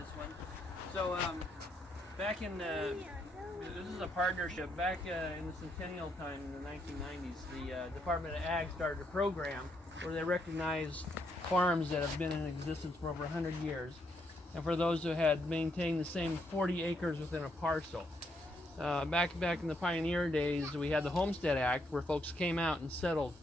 this one. So back in this is a partnership. Back in the centennial time in the 1990s, the Department of Ag started a program where they recognized farms that have been in existence for over 100 years, and for those who had maintained the same 40 acres within a parcel. Back in the pioneer days, we had the Homestead Act, where folks came out and settled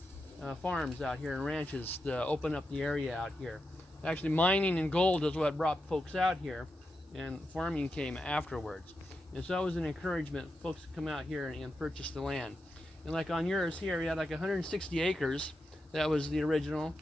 farms out here and ranches to open up the area out here. Actually, mining and gold is what brought folks out here, and farming came afterwards. And so it was an encouragement for folks to come out here and purchase the land. And like on yours here, you had like 160 acres. That was the original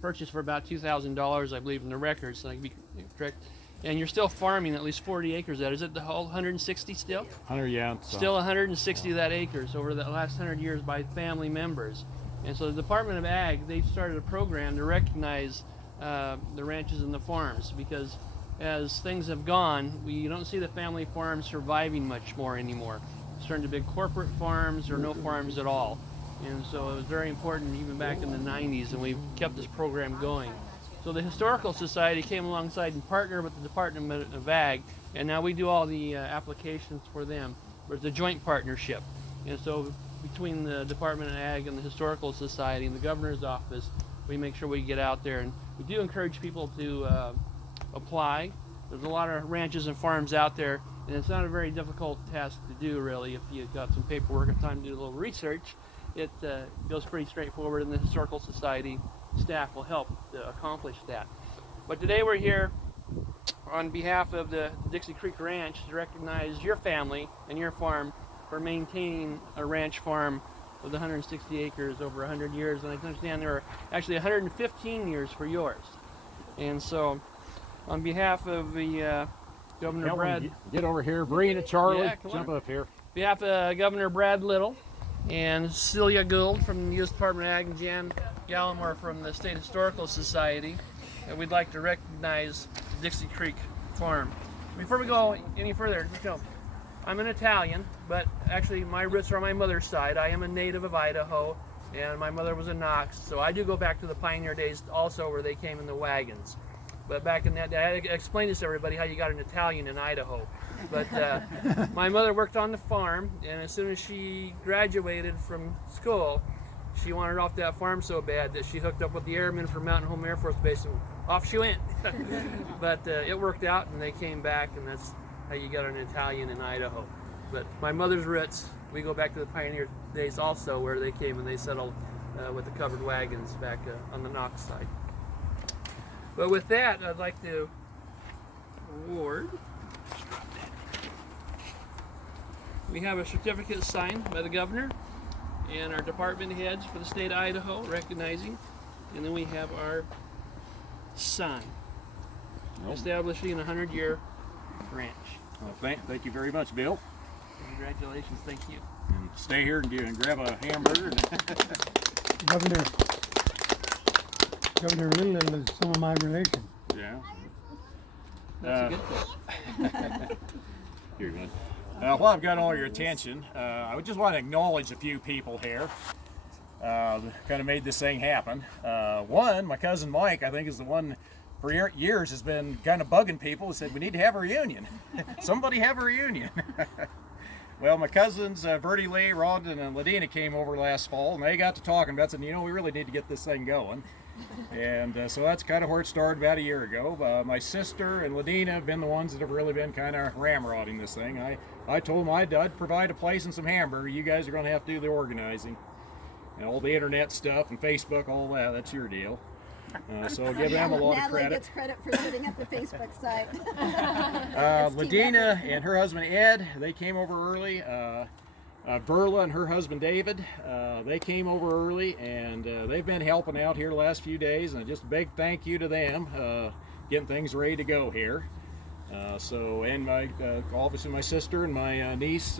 purchase for about $2,000, I believe, in the records, so I can be correct. And you're still farming at least 40 acres. That is it, the whole 160 still? 100, yeah. So. Still 160 of that acres over the last 100 years by family members. And so the Department of Ag, they started a program to recognize the ranches and the farms, because as things have gone, we don't see the family farms surviving much more anymore. It's turned to big corporate farms or no farms at all. And so it was very important even back in the 90s, and we've kept this program going. So the Historical Society came alongside and partnered with the Department of Ag, and now we do all the applications for them. It's a joint partnership. And so between the Department of Ag and the Historical Society and the Governor's Office, we make sure we get out there. And we do encourage people to apply. There's a lot of ranches and farms out there, and it's not a very difficult task to do, really. If you've got some paperwork and time to do a little research, it goes pretty straightforward, and the Historical Society staff will help to accomplish that. But today we're here on behalf of the Dixie Creek Ranch to recognize your family and your farm for maintaining a ranch farm with 160 acres over 100 years, and I can understand there are actually 115 years for yours. And so on behalf of the Governor Brad... Get over here, Brina, Charlie, yeah, jump up here. On behalf of Governor Brad Little and Celia Gould from the U.S. Department of Ag and Jan Gallimore from the State Historical Society, and we'd like to recognize the Dixie Creek Farm. Before we go any further, just know, I'm an Italian, but actually my roots are on my mother's side. I am a native of Idaho, and my mother was a Knox, so I do go back to the pioneer days also, where they came in the wagons. But back in that day, I explained this to everybody how you got an Italian in Idaho. But my mother worked on the farm, and as soon as she graduated from school, she wanted off that farm so bad that she hooked up with the airmen from Mountain Home Air Force Base, and off she went. But it worked out, and they came back, and that's how you got an Italian in Idaho. But my mother's roots, we go back to the pioneer days also, where they came and they settled with the covered wagons back on the Knox side. But with that, I'd like to award. We have a certificate signed by the governor and our department heads for the state of Idaho, recognizing, and then we have our sign, establishing a 100-year ranch. Well, thank you very much, Bill. Congratulations, thank you. And stay here and grab a hamburger. Governor Little is some of my relation. Yeah. That's a good thing. Here, man. While I've got all your attention, I would just want to acknowledge a few people here kind of made this thing happen. One, my cousin Mike, I think, is the one for years has been kind of bugging people and said, we need to have a reunion. Somebody have a reunion. Well, my cousins, Verdi Lee, Rondon, and Ladina came over last fall, and they got to talking about it, and we really need to get this thing going. And so that's kind of where it started about a year ago. My sister and Ladina have been the ones that have really been kind of ramrodding this thing. I told them I'd provide a place and some hamburger. You guys are going to have to do the organizing. And all the internet stuff and Facebook, all that's your deal. So give them a lot of credit. Natalie gets credit for setting up the Facebook site. Ladina and her husband Ed, they came over early. Verla and her husband David, they came over early, and they've been helping out here the last few days, and just a big thank you to them getting things ready to go here. And my obviously my sister and my niece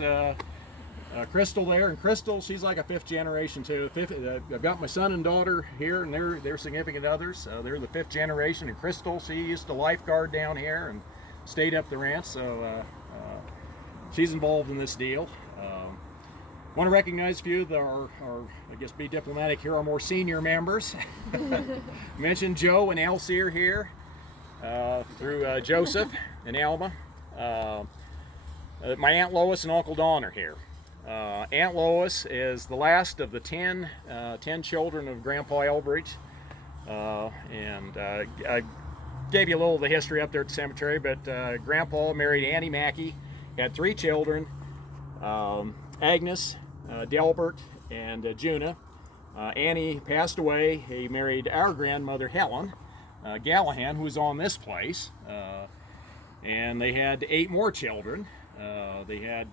Crystal there, and Crystal, she's like a fifth generation too. I've got my son and daughter here, and they're significant others. They're the fifth generation, and Crystal, she used to lifeguard down here and stayed up the ranch, so she's involved in this deal. Want to recognize a few that are, I guess, be diplomatic here, our more senior members. Mentioned Joe and Elsie are here. through Joseph and Alma. My Aunt Lois and Uncle Don are here. Aunt Lois is the last of the 10 children of Grandpa Elbridge. I gave you a little of the history up there at the cemetery, but Grandpa married Annie Mackey, had 3 children, Agnes, Delbert, and Juna. Annie passed away. He married our grandmother Helen Gallahan, who was on this place, and they had 8 more children. They had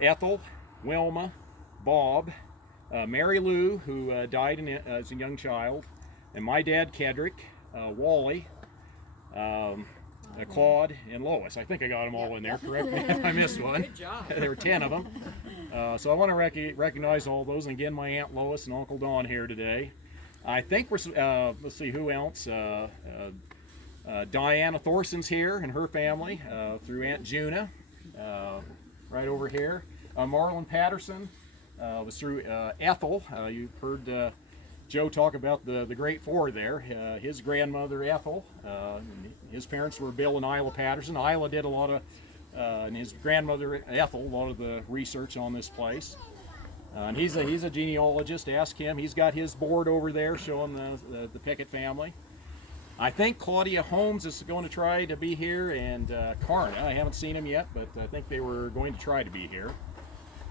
Ethel, Wilma, Bob, Mary Lou, who died as a young child, and my dad Kedrick, Wally, Claude, and Lois. I think I got them all in there. Correct me if I missed one. Good job. There were 10 of them. So I want to recognize all those, and again, my Aunt Lois and Uncle Don here today. I think we're, let's see who else. Diana Thorson's here and her family through Aunt Juna, right over here. Marlon Patterson was through Ethel. You heard Joe talk about the Great Four there. His grandmother Ethel, his parents were Bill and Isla Patterson. Isla did a lot of, and his grandmother Ethel, a lot of the research on this place. And he's a genealogist. Ask him. He's got his board over there showing the Pickett family. I think Claudia Holmes is going to try to be here, and Karna. I haven't seen him yet, but I think they were going to try to be here.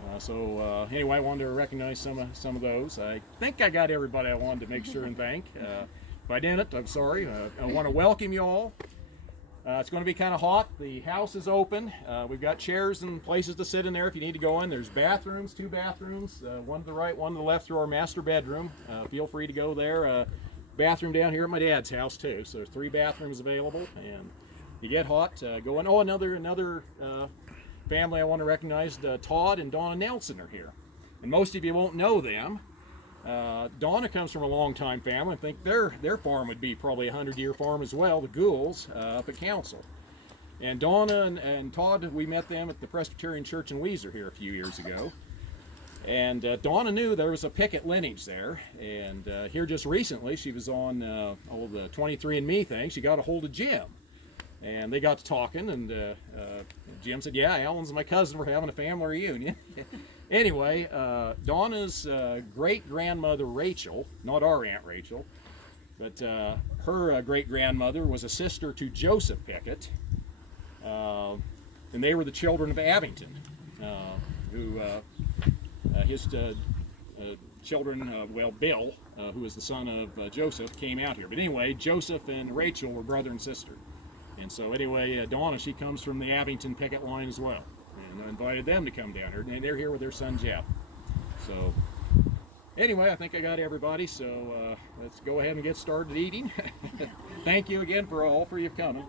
Anyway, I wanted to recognize some of those. I think I got everybody I wanted to make sure and thank. If I didn't, I'm sorry. I want to welcome you all. It's going to be kind of hot. The house is open. We've got chairs and places to sit in there if you need to go in. There's bathrooms, 2 bathrooms, one to the right, one to the left through our master bedroom. Feel free to go there. Bathroom down here at my dad's house too. So there's 3 bathrooms available, and you get hot, go in. Oh, another family I want to recognize, Todd and Donna Nelson are here. And most of you won't know them. Donna comes from a long-time family. I think their farm would be probably a 100-year farm as well, the Goulds up at Council. And Donna and Todd, we met them at the Presbyterian Church in Weiser here a few years ago. And Donna knew there was a Pickett lineage there. And here just recently, she was on the 23andMe thing. She got a hold of Jim. And they got to talking, and Jim said, yeah, Alan's my cousin. We're having a family reunion. Anyway, Donna's great-grandmother Rachel, not our Aunt Rachel, but her great-grandmother was a sister to Joseph Pickett, and they were the children of Abington, who his children, Bill, who was the son of Joseph, came out here. But anyway, Joseph and Rachel were brother and sister. And so anyway, Donna, she comes from the Abington Pickett line as well. And I invited them to come down here. And they're here with their son, Jeff. So anyway, I think I got everybody. So let's go ahead and get started eating. Thank you again for you coming.